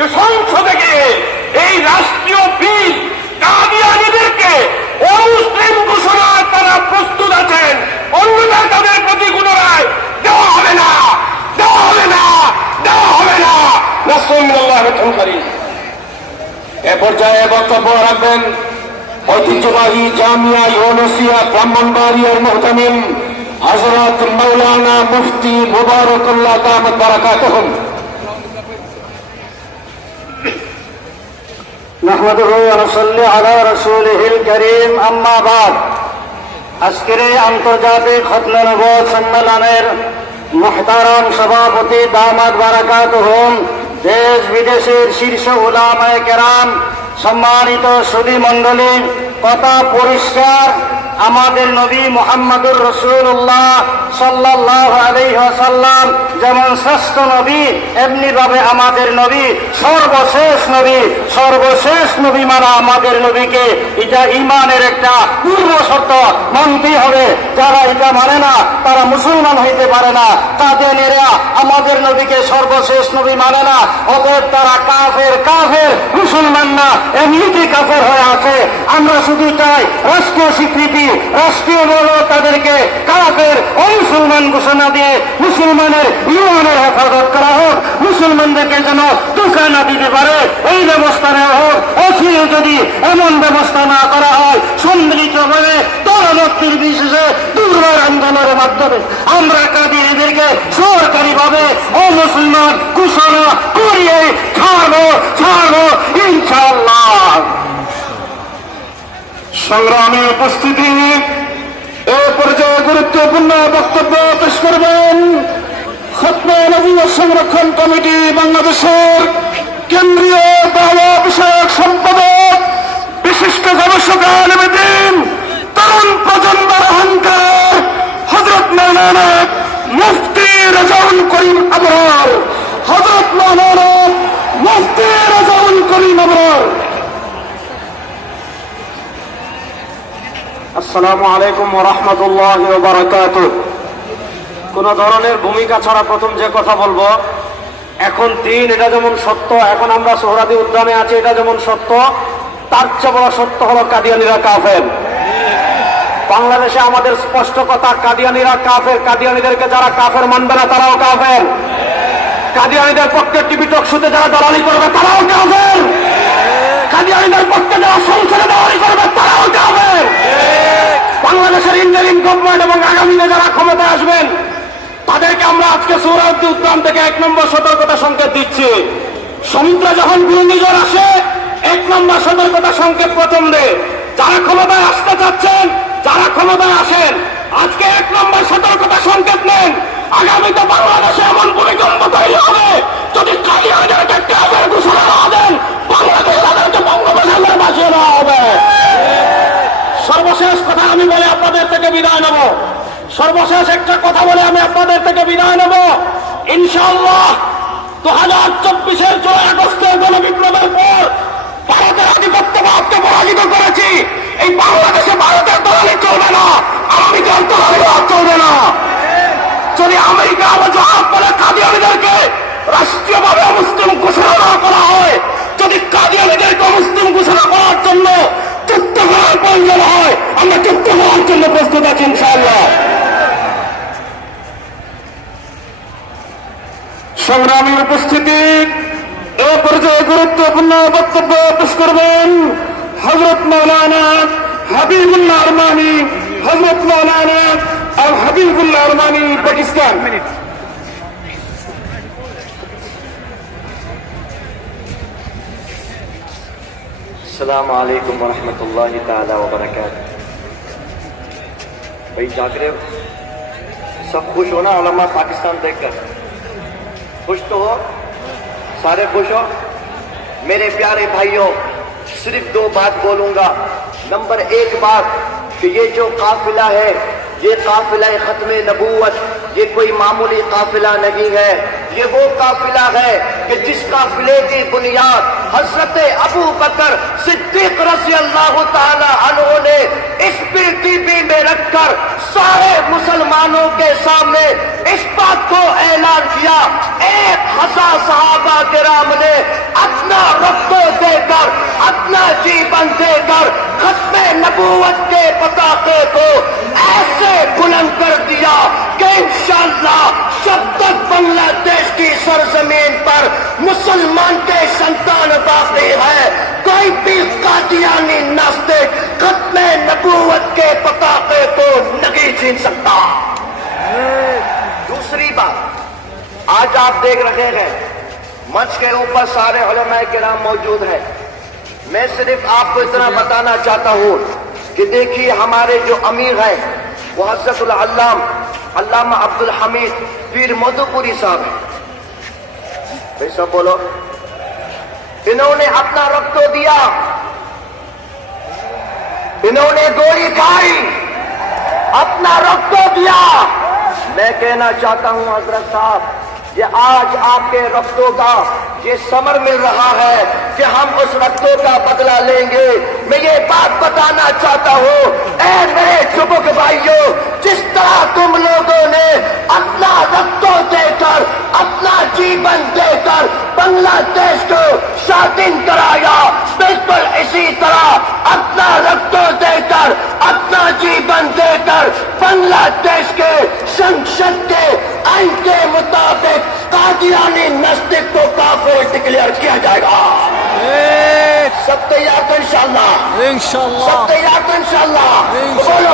যে সংসদে এই রাষ্ট্রীয় বিল কাদিয়ানিদেরকে অমুসলিম ঘোষণার তারা প্রস্তুত আছেন। অন্যদের তাদের প্রতি কোনো রায় দেওয়া হবে না, দেওয়া হবে না, দেওয়া হবে না। এ পর্যায়ে বক্তব্য রাখবেন ঐতিহ্যবাহী জামিয়া ইউনুসিয়া ব্রাহ্মণবাড়িয়ার মোহতামিম হজরত মৌলানা মুফতি মুবারকুল্লাহ দামত বারাকাতুহুম نحمده ونصلي على رسوله الكريم أما بعد আজকের এই আন্তর্জাতিক খতম নবদ সম্মেলনের মহতারাম সভাপতি দামাদ বারাকাত হোম দেশ বিদেশের শীর্ষ উলামায় কেরাম সম্মানিত সুদী মণ্ডলী কথা পরিষ্কার। আমাদের নবী মোহাম্মদুর রসুল্লাহ সাল্লাহ আলহাসাল্লাম যেমন শ্রেষ্ঠ নবী এমনি ভাবে আমাদের নবী সর্বশেষ নবী সর্বশেষ নবী মানা আমাদের নবীকে এটা ইমানের একটা পূর্ব শর্ত মানতেই হবে। যারা এটা মানে না, তারা মুসলমান হইতে পারে না। তাদের এরা আমাদের নবীকে সর্বশেষ নবী মানে না, অতএব তারা কাফের কাফের। মুসলমান না, এমনিতে কাপড় হয়ে আছে। আমরা শুধু চাই রাষ্ট্রীয় স্বীকৃতি, রাষ্ট্রীয় দল তাদেরকে কাপের অমুসলমান মুসলমান ঘোষণা দিয়ে মুসলমানের ইমানের হেফাজত করা হোক। মুসলমানদেরকে যেন দোষা না দিতে পারে, এই ব্যবস্থা নেওয়া হোক। অচির যদি এমন ব্যবস্থা না করা হয়, সম্মিলিতভাবে দলমত্তির বিশেষে দুর্বার আন্দোলনের মাধ্যমে আমরা কাদি এদেরকে সরকারিভাবে ও মুসলমান ঘোষণা করিয়ে ছাড়বো ছাড়বো ইনশাল্লাহ সংগ্রামী উপস্থিতি এ পর্যায়ে গুরুত্বপূর্ণ বক্তব্য পেশ করবেন সংরক্ষণ কমিটি বাংলাদেশের কেন্দ্রীয় দাওয়া বিষয়ক সম্পাদক, বিশিষ্ট গবেষক আলমদিন তরুণ প্রজন্মের অহংকার হজরত মৌলানা মুফতি রাজাউল করিম আবরার। হজরত মৌলানা মুফতি রাজাউল করিম আবরার। আসসালামু আলাইকুম রহমতুল্লাহ বারাকাত কোন ধরনের ভূমিকা ছাড়া প্রথম যে কথা বলব, এখন দিন এটা যেমন সত্য, এখন আমরা সোহরাদি উদ্যানে আছি এটা যেমন সত্য, তার চেয়ে বড় সত্য হলো কাদিয়ানিরা কাফের। বাংলাদেশে আমাদের স্পষ্ট কথা, কাদিয়ানিরা কাফের, কাদিয়ানিদেরকে যারা কাফের মানবে না, তারাও কাফের। কাদিয়ানিদের পক্ষে টিভি টক শুতে যারা দালালি করবে, তারাও কাফের। কাদিয়ানিদের পক্ষে যারা সংসদে দালালি করবে, তারাও কাফের। বাংলাদেশের ইন্টারিম গভর্নমেন্ট এবং আগামীতে যারা ক্ষমতায় আসবেন, তাদেরকে আমরা আজকে সৌরাব্দি উদ্যান থেকে এক নম্বর সতর্কতা সংকেত দিচ্ছি। সমুদ্রে যখন ঘূর্ণিঝড় আসে, এক নম্বর সতর্কতা সংকেত প্রথম দে যারা ক্ষমতায় আসতে চাচ্ছেন যারা ক্ষমতায় আসেন আজকে এক নম্বর সতর্কতা সংকেত নেন। আগামীতে বাংলাদেশে এমন ভূমিকম্প তৈরি হবে, যদি কালিয়াদেরকে ট্যাবের ঘোষণা না দেন, বাংলাদেশ তাদেরকে বঙ্গোপসাগরে বাঁচিয়ে দেওয়া হবে। সর্বশেষ কথা আমি বলে আপনাদের থেকে বিদায় নেব। সর্বশেষ একটা কথা বলে আমি আপনাদের থেকে বিদায় নেব। ইনশাআল্লাহ দু হাজার চব্বিশের জুলাই আগস্টের গণ বিপ্লবের পর ভারতের আধিপত্যবাদকে পরাজিত করেছি। এই বাংলাদেশে ভারতের দলালি চলবে না, আমেরিকার দলালি চলবে না। যদি আমেরিকা আবার জবাব করে কাদিয়ানিদেরকে রাষ্ট্রীয়ভাবে মুসলিম ঘোষণা না করা হয়, যদি কাদিয়ানিদেরকে মুসলিম ঘোষণা করার জন্য চুক্ত করার প্রয়োজন হয়, আমরা চুক্ত করার জন্য প্রস্তুত আছি, ইনশাআল্লাহ। সংগ্রামী উপস্থিতি, এ পর্যায়ে গুরুত্বপূর্ণ বক্তব্য পেশ করবেন حضرت مولانا حبیب اللہ ارمانی، حضرت مولانا اور حبیب اللہ ارمانی پاکستان۔ السلام علیکم ورحمۃ اللہ تعالی وبرکاتہ۔ بھائی جاگ رہے ہو؟ سب خوش ہو نا علماء پاکستان دیکھ کر۔ خوش تو ہو؟ سارے خوش ہو؟ میرے پیارے بھائیوں صرف دو بات بولوں گا۔ نمبر ایک بات کہ یہ جو قافلہ ہے، یہ قافلہ ختم نبوت، یہ کوئی معمولی قافلہ نہیں ہے۔ یہ وہ قافلہ ہے کہ جس قافلے کی بنیاد حضرت ابو بکر صدیق رضی اللہ تعالی عنہ نے اس پی میں رکھ کر سارے مسلمانوں کے سامنے اس بات کو بیان کیا، ایک ہزار صحابہ کرام نے اپنا رقبے دے کر، اپنا جیون دے کر ختم نبوت کے پتاخے کو ایسے بلند کر دیا کہ انشاءاللہ جب تک بنگلہ دیش کی سرزمین پر مسلمان کے سنتان باقی ہے، کوئی بھی قادیانی دیکھ رکھے ہیں۔ منچ کے اوپر سارے علماء کرام موجود ہیں۔ میں صرف آپ کو اتنا بتانا چاہتا ہوں کہ دیکھیے ہمارے جو امیر ہیں، وہ حضرت العلام، علامہ عبد الحمید پیر مدھو پوری صاحب ہیں۔ بھائی بولو۔ انہوں نے اپنا رب تو دیا۔ انہوں نے گولی کھائی۔ اپنا رب تو دیا۔ میں کہنا چاہتا ہوں حضرت صاحب یہ آج آپ کے رفتوں کا یہ سمر مل رہا ہے کہ ہم اس رفتوں کا بدلہ لیں گے۔ میں یہ بات بتانا چاہتا ہوں۔ اے میرے چبک بھائیوں جس طرح تم لوگوں نے اپنا رفتوں कादियानी मस्तिक को काफिर डिक्लेयर किया जाएगा सब तैयार तो इंशाल्लाह सब इंशाल्लाह तैयार तो इंशाल्लाह बोलो